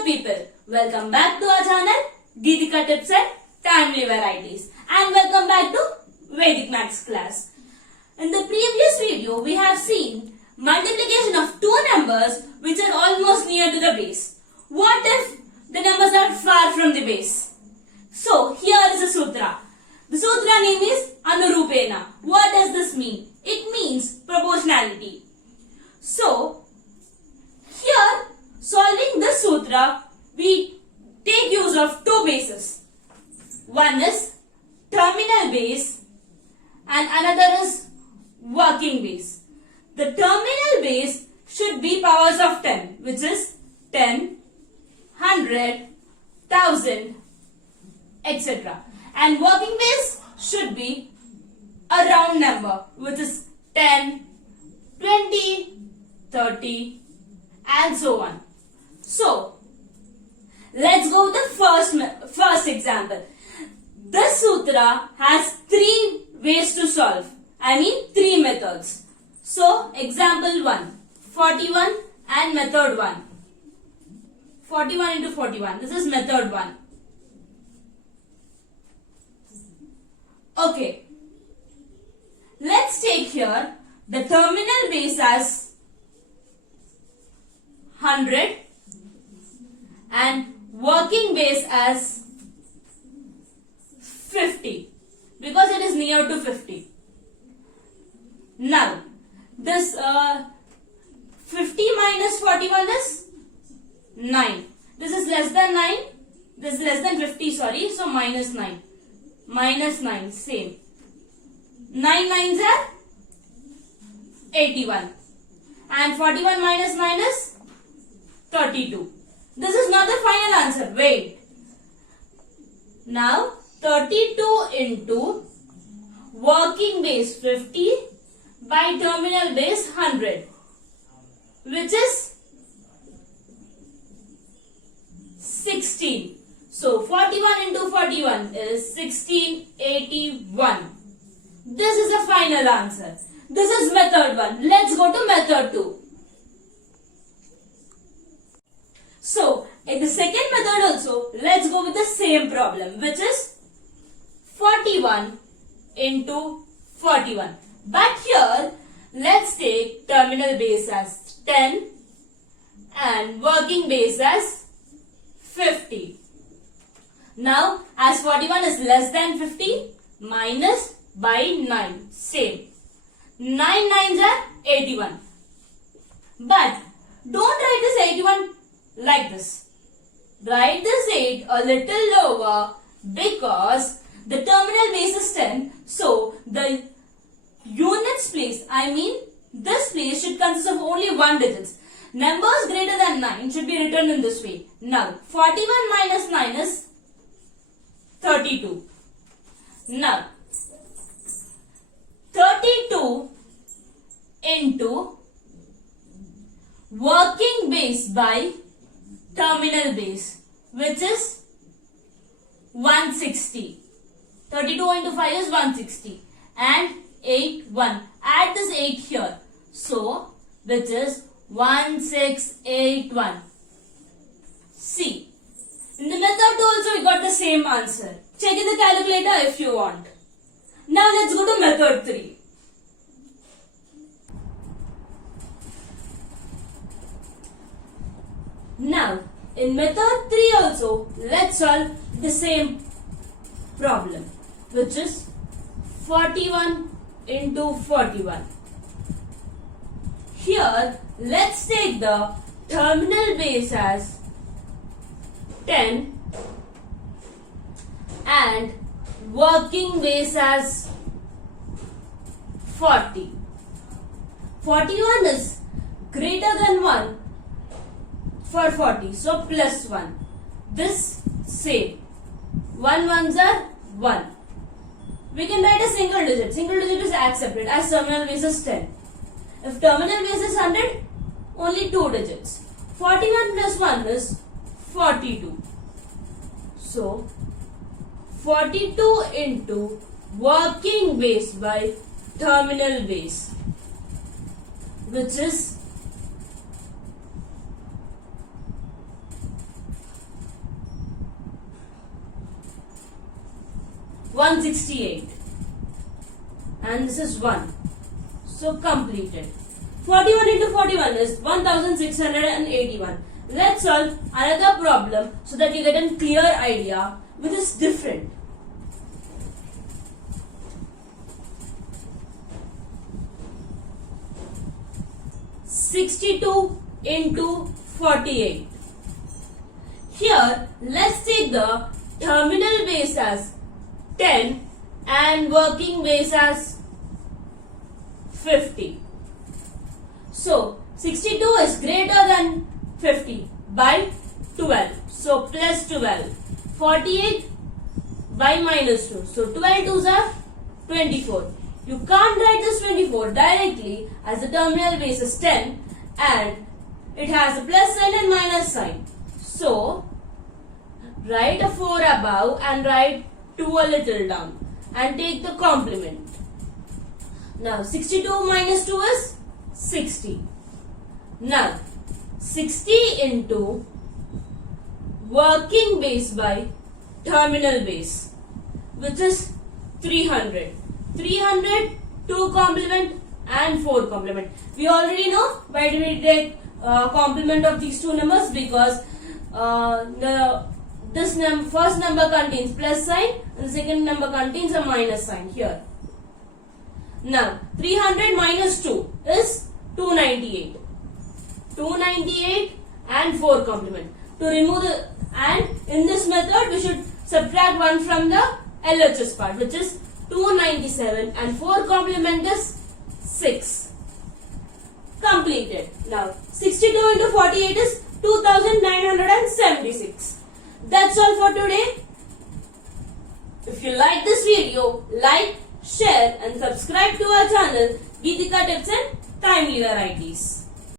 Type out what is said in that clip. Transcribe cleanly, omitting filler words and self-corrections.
up people, welcome back to our channel Deedika Tips and Timely Varieties and welcome back to Vedic Maths class. In the previous video we have seen multiplication of two numbers which are almost near to the base. What if the numbers are far from the base? So here is a sutra. The sutra name is Anurupyena. What does this mean? It means proportionality. So here, solving this sutra, we take use of two bases. One is terminal base and another is working base. The terminal base should be powers of 10, which is 10, 100, 1000, etc. And working base should be a round number, which is 10, 20, 30, and so on. So, let's go with the first example. This sutra has three ways to solve. Three methods. So, example 1, 41 and method 1. 41 into 41. This is method 1. Okay. Let's take here the terminal base as 100 and working base as 50 because it is near to 50. Now, this 50 minus 41 is 9. This is less than 9. This is less than 50, sorry. So, minus 9. Minus 9, same. 9 nines are 81. And 41 minus 9 is 32. This is not the final answer. Wait. Now, 32 into working base 50 by terminal base 100, which is 16. So, 41 into 41 is 1681. This is the final answer. This is method 1. Let's go to method 2. So, in the second method also, let's go with the same problem, which is 41 into 41. But here, let's take terminal base as 10 and working base as 50. Now, as 41 is less than 50, minus by 9, same. 9 nines are 81. But, don't write this 81 like this. Write this 8 a little lower because the terminal base is 10. So, the units place, this place should consist of only 1 digit. Numbers greater than 9 should be written in this way. Now, 41 minus 9 is 32. Now, 32 into working base by terminal base, which is 160. 32 into 5 is 160. And 8, 1. Add this 8 here. So, which is 1681. See. In the method 2 also we got the same answer. Check in the calculator if you want. Now let's go to method 3. Now, in method 3 also, let's solve the same problem, which is 41 into 41. Here, let's take the terminal base as 10 and working base as 40. 41 is greater than 1 for 40. So, plus 1. This same. 1 ones are 1. We can write a single digit. Single digit is accepted as terminal base is 10. If terminal base is 100, only 2 digits. 41 plus 1 is 42. So, 42 into working base by terminal base, which is 168. And this is 1. So completed. 41 into 41 is 1681. Let's solve another problem so that you get a clear idea which is different. (62 into 48). Here, let's take the terminal base as 10 and working base as 50. So, 62 is greater than 50 by 12. So, plus 12. 48 by minus 2. So, 12 2s are 24. You can't write this 24 directly as the terminal base is 10 and it has a plus sign and minus sign. So, write a 4 above and write 2 a little down and take the complement. Now, 62 minus 2 is 60. Now, 60 into working base by terminal base, which is 300. 300, 2 complement and 4 complement. We already know why do we take complement of these two numbers, because first number contains plus sign and the second number contains a minus sign here. Now 300 minus 2 is 298. 298 and 4 complement. To remove the, and in this method we should subtract 1 from the LHS part, which is 297 and 4 complement is 6. Completed. Now 62 into 48 is 2976. That's all for today. If you like this video, like, share and subscribe to our channel Geetika Tips and Timely Varieties.